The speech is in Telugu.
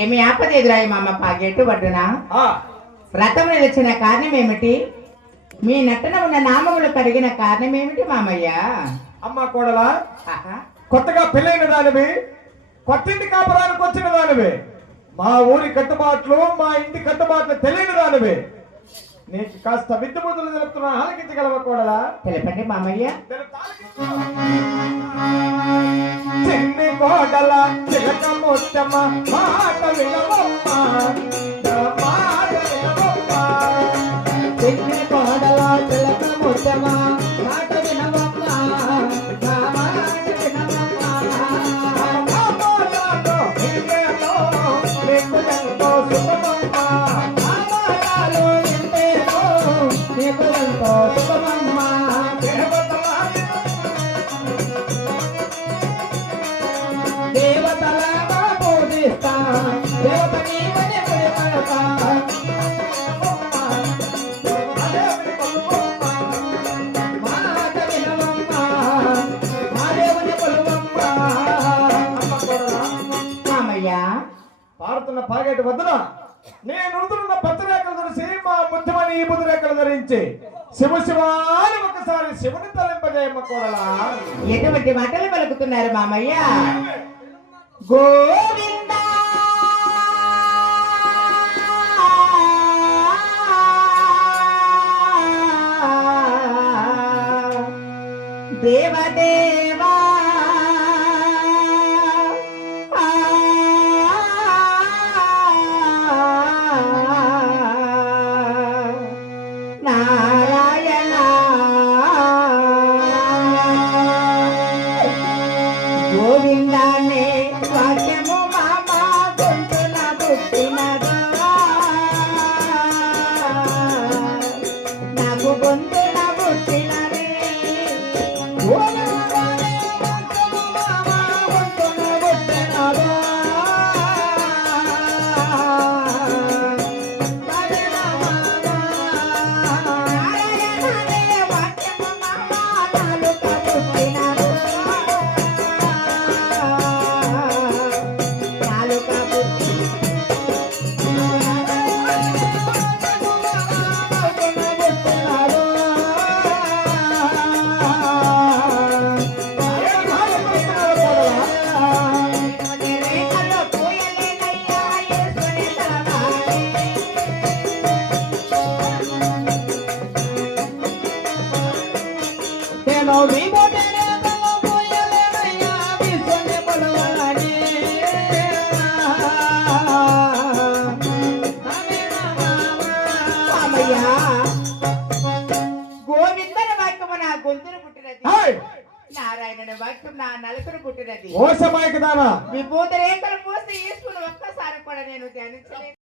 ఏమి ఆపద ఎదురాయి మామ పాగేటు పడ్డునా వ్రతం నిలిచిన కారణం ఏమిటి? మీ నటన ఉన్న నామములు కడిగిన కారణం ఏమిటి మామయ్య? అమ్మ కోడలా, కొత్తగా పెళ్ళైన దానివి, కొత్తింటి కాపురానికి వచ్చిన దానివి, మా ఊరి కట్టుబాట్లు మా ఇంటి కట్టుబాట్లు తెలియని దానివి, నీకు కాస్త విద్య బుద్ధులు తెలుపుతున్నా, ఆలకించగలవా కోడలా? తెలపండి మామయ్య. చిన్ని కోడల చిలక ముచ్చమ్మ మాట వినవమ్మ, మాట వినవమ్మ. చిన్ని కోడల చిలక ముచ్చమ్మ మాట వినవమ్మ, మాట వినవమ్మ. అమ్మలాలో ఇంతేలో నీకు ఎంతో సుఖమమ్మ, అమ్మలాలో ఇంతేలో నీకు ఎంతో సుఖమమ్మ. దేవతలాగా పూజిస్తా, దేవత నీవని ప్రేమతా, మాట వినవమ్మ, మా దేవుని కొలువమ్మ. మామయ్య, పారుతున్న పాగేటు వద్దున నేను రుదులున్న పత్రరేఖలు ధరిసి మా ముఖ్యమని ఈ బుధరేఖలు ధరించి శివ శివాని ఒకసారి శివుని తలింపజేయమ్మ కోడలా. ఎటువంటి మాటలు పలుకుతున్నారు మామయ్య? గోవింద దేవదేవా నారాయణ గోవిందానే వాక్యము మామ గొంతున పుట్టినదా, నాకు గొంతున పుట్టినదే. గోవిందానే వాక్యము మామ గొంతున పుట్టినదా, నారాయణనే వాక్యము మామ నాలుక పుట్టినదా, గోవిందన వాక్యము నా గొంతున పుట్టినది, నారాయణుని వాక్యం నా నలుకను పుట్టినది. ఓసమాయక దానా మీ పూతరేకలు పూస్తే ఈసుకుని ఒక్కసారి కూడా నేను ధ్యానించలేదు.